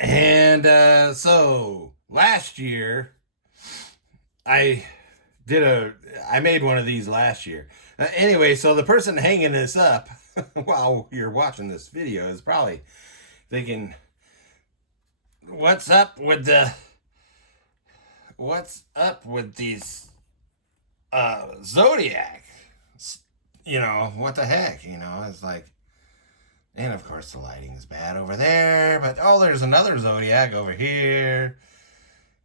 And so last year, I I made one of these last year. Anyway, so the person hanging this up while you're watching this video is probably thinking, what's up with these Zodiac? What the heck? It's like, and of course the lighting is bad over there, but there's another Zodiac over here.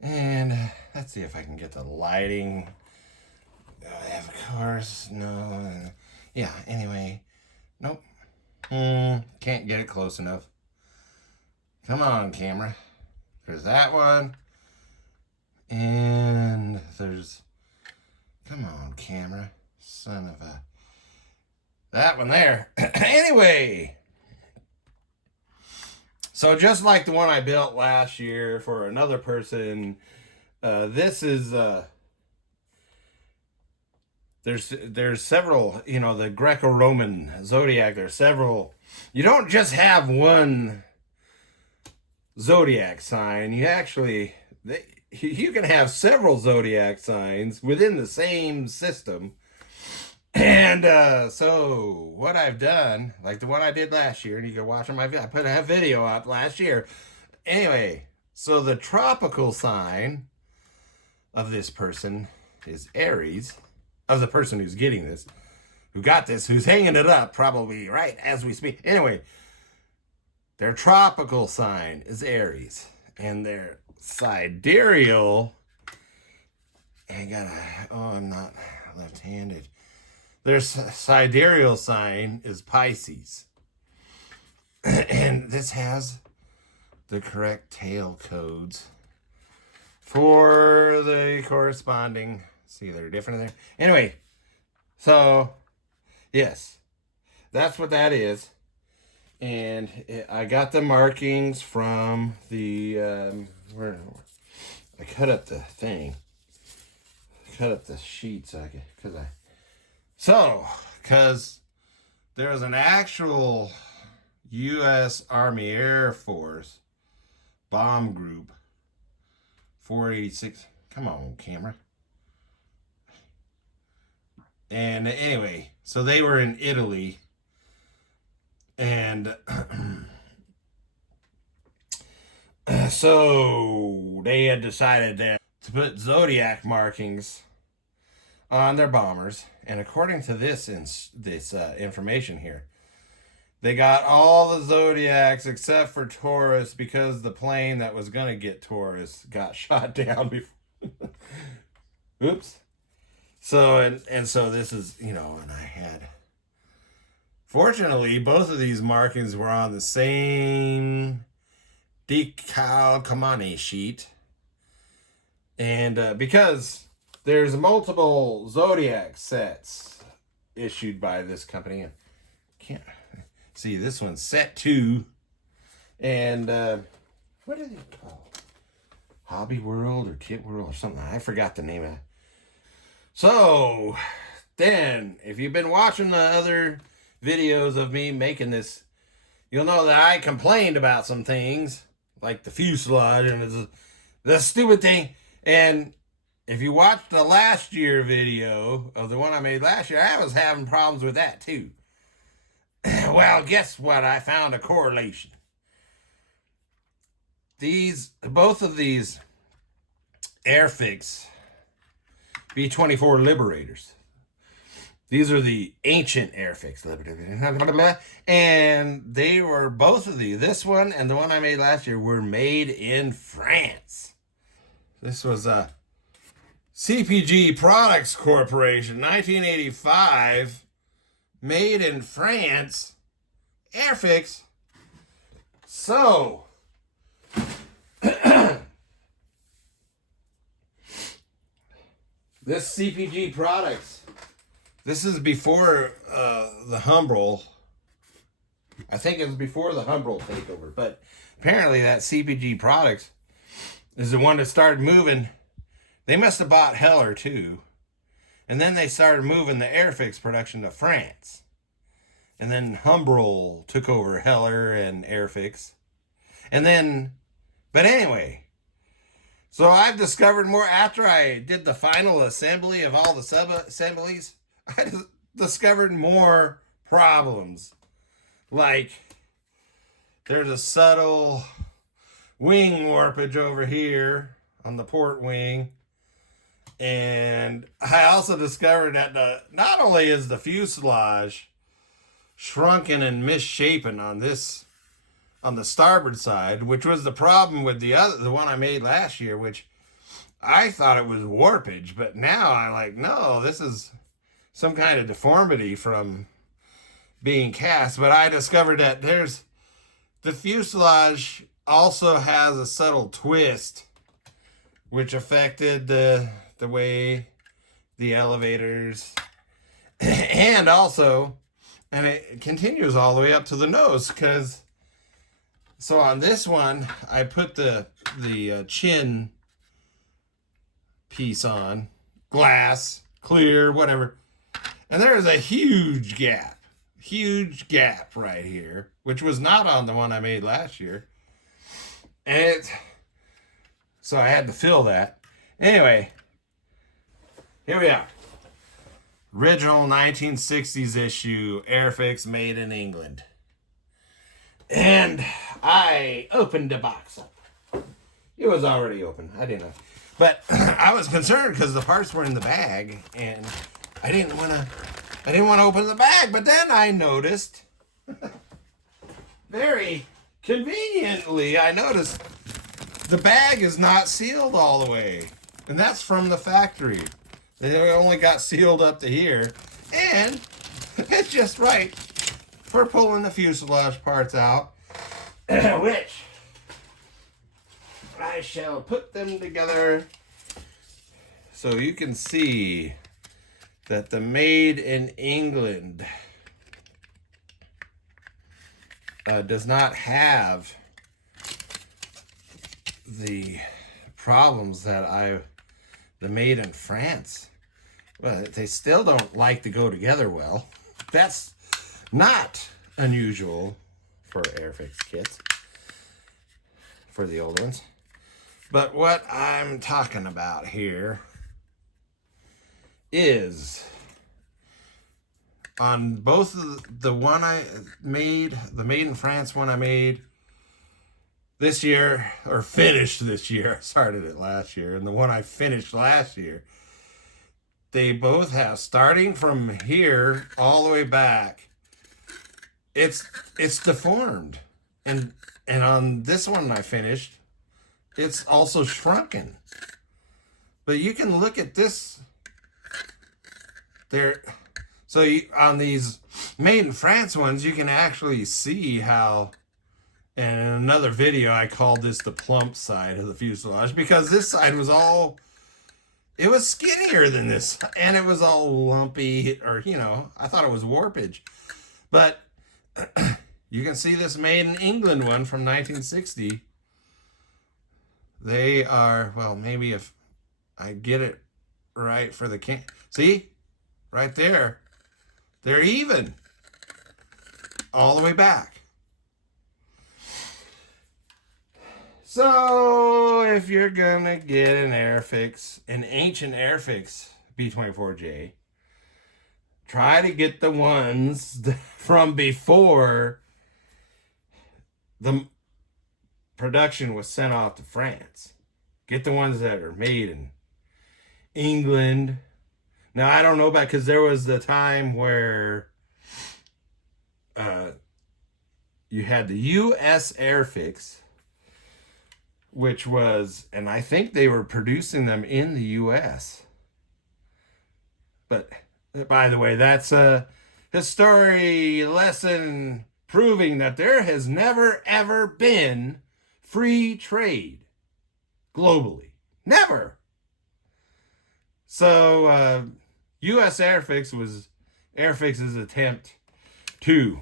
And let's see if I can get the lighting. Of course, no. Yeah, anyway. Nope. Can't get it close enough. Come on, camera. There's that one. And there's... Come on, camera. Son of a... That one there. Anyway. So just like the one I built last year for another person, this is... There's several, the Greco-Roman Zodiac, there's several. You don't just have one Zodiac sign. You can have several Zodiac signs within the same system. And so what I've done, like the one I did last year, and you can watch on my video, I put a video up last year. Anyway, so the tropical sign of this person is Aries. Of the person who's getting this, who's hanging it up probably right as we speak. Anyway, their tropical sign is Aries, and their sidereal, I'm not left-handed. Their sidereal sign is Pisces. And this has the correct tail codes for the corresponding. See, they're different there. Anyway, so yes, that's what that is. And I got the markings from the where I cut up the thing, cut up the sheets. Because there was an actual U.S. Army Air Force bomb group 486. Come on, camera. And anyway, so they were in Italy, and so they had decided to put Zodiac markings on their bombers. And according to this information here, they got all the Zodiacs except for Taurus because the plane that was going to get Taurus got shot down before. Oops. So, and so this is, and I had, fortunately, both of these markings were on the same decalcomani sheet. And because there's multiple Zodiac sets issued by this company. And can't see, this one's set 2. And what are they called? Hobby World or Kit World or something. I forgot the name of it. So, then, if you've been watching the other videos of me making this, you'll know that I complained about some things, like the fuselage and the stupid thing. And if you watched the last year video of the one I made last year, I was having problems with that too. Well, guess what? I found a correlation. Both of these Airfix B-24 Liberators. These are the ancient Airfix Liberators. And they were both of these. This one and the one I made last year were made in France. This was a CPG Products Corporation, 1985. Made in France. Airfix. So... This CPG Products, this is before the Humbrol. I think it was before the Humbrol takeover, but apparently that CPG Products is the one that started moving. They must have bought Heller too, and then they started moving the Airfix production to France, and then Humbrol took over Heller and Airfix, and then But anyway, so I've discovered more after I did the final assembly of all the sub-assemblies. I discovered more problems. Like, there's a subtle wing warpage over here on the port wing. And I also discovered that not only is the fuselage shrunken and misshapen on the starboard side, which was the problem with the one I made last year, which I thought it was warpage, but now I'm like, no, this is some kind of deformity from being cast. But I discovered that the fuselage also has a subtle twist, which affected the way the elevators, and it continues all the way up to the nose. So on this one, I put the chin piece on, glass, clear, whatever, and there is a huge gap right here, which was not on the one I made last year, and so I had to fill that. Anyway, here we are. Original 1960s issue, Airfix, made in England. And I opened the box up. It was already open. I didn't know. But I was concerned because the parts were in the bag, and I didn't want to open the bag. But then I noticed, very conveniently, the bag is not sealed all the way. And that's from the factory. They only got sealed up to here. And it's just right for pulling the fuselage parts out. Which I shall put them together so you can see that the made in England does not have the problems that the made in France. Well, they still don't like to go together well. That's not unusual for Airfix kits, for the old ones. But what I'm talking about here is on both the one I made, the made in France one I made this year, or finished this year. I started it last year, and the one I finished last year, they both have, starting from here all the way back, it's deformed. And on this one I finished, it's also shrunken. But you can look at this there. So on these made in France ones, you can actually see how, and in another video I called this the plump side of the fuselage, because this side was it was skinnier than this, and it was all lumpy, or, I thought it was warpage. But you can see this made in England one from 1960. They are, well, maybe if I get it right for the see? Right there. They're even. All the way back. So, if you're gonna get an ancient Airfix B-24J, try to get the ones from before the production was sent off to France. Get the ones that are made in England. Now, I don't know about, because there was the time where you had the U.S. Airfix, which was, and I think they were producing them in the U.S. But, by the way, that's a history lesson proving that there has never, ever been free trade globally. Never. So, U.S. Airfix was Airfix's attempt to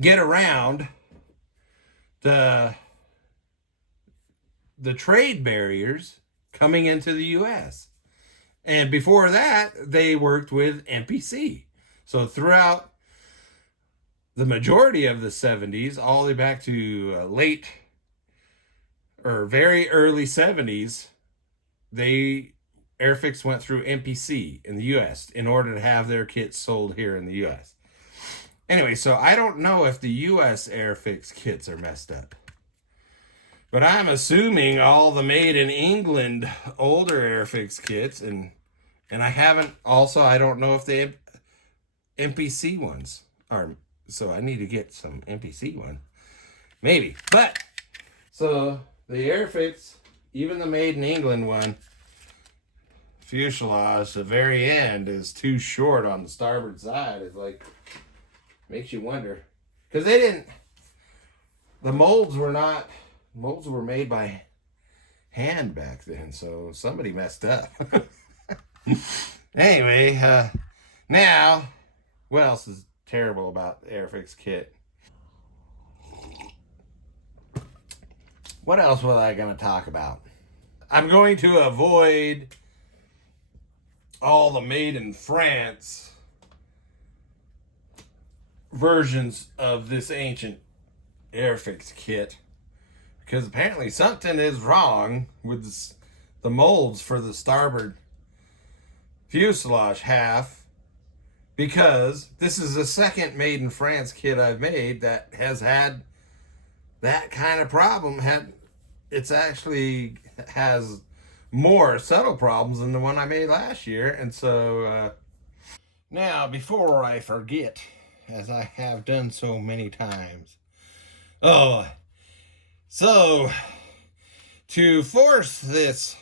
get around the trade barriers coming into the U.S. And before that, they worked with NPC. So throughout the majority of the 70s, all the way back to late or very early 70s, Airfix went through MPC in the US in order to have their kits sold here in the US. Anyway, so I don't know if the US Airfix kits are messed up. But I'm assuming all the made in England older Airfix kits, and I don't know if the MPC ones are, so I need to get some MPC one. Maybe. But so the Airfix, even the made in England one, fuselage, the very end is too short on the starboard side. It's like, makes you wonder. Because the molds were made by hand back then, so somebody messed up. Anyway, now, what else is terrible about the Airfix kit? What else was I going to talk about? I'm going to avoid all the made in France versions of this ancient Airfix kit, because apparently something is wrong with the molds for the starboard fuselage half, because this is the second made in France kit I've made that has had that kind of problem. It's actually has more subtle problems than the one I made last year. And so now, before I forget, as I have done so many times, so to force this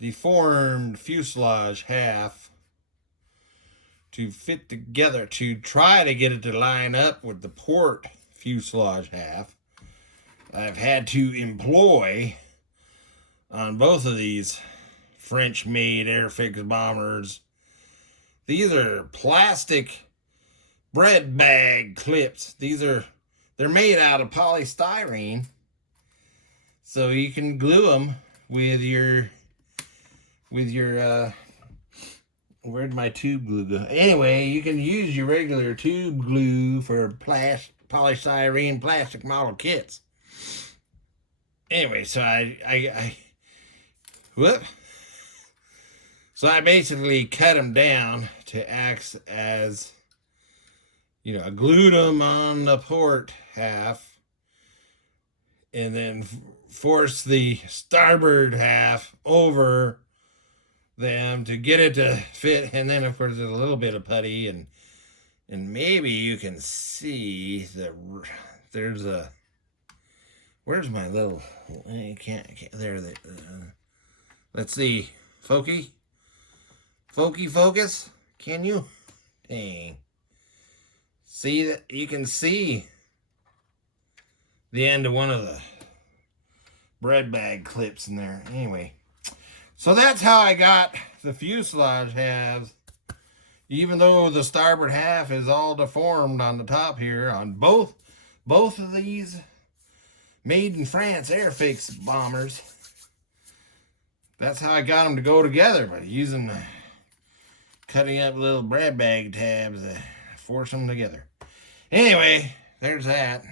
deformed fuselage half to fit together, to try to get it to line up with the port fuselage half, I've had to employ on both of these French-made Airfix bombers. These are plastic bread bag clips. They're made out of polystyrene, so you can glue them with your where'd my tube glue go? Anyway, you can use your regular tube glue for polystyrene plastic model kits. Anyway, so so I basically cut them down to act as, I glued them on the port half, and then force the starboard half over them to get it to fit. And then, of course, there's a little bit of putty, and maybe you can see there's a, where's my little, I can't there, let's see, focus, can you? Dang. See that? You can see the end of one of the bread bag clips in there. Anyway, so that's how I got the fuselage halves, even though the starboard half is all deformed on the top here on both of these made in France Airfix bombers. That's how I got them to go together, by using cutting up little bread bag tabs to force them together. Anyway, there's that.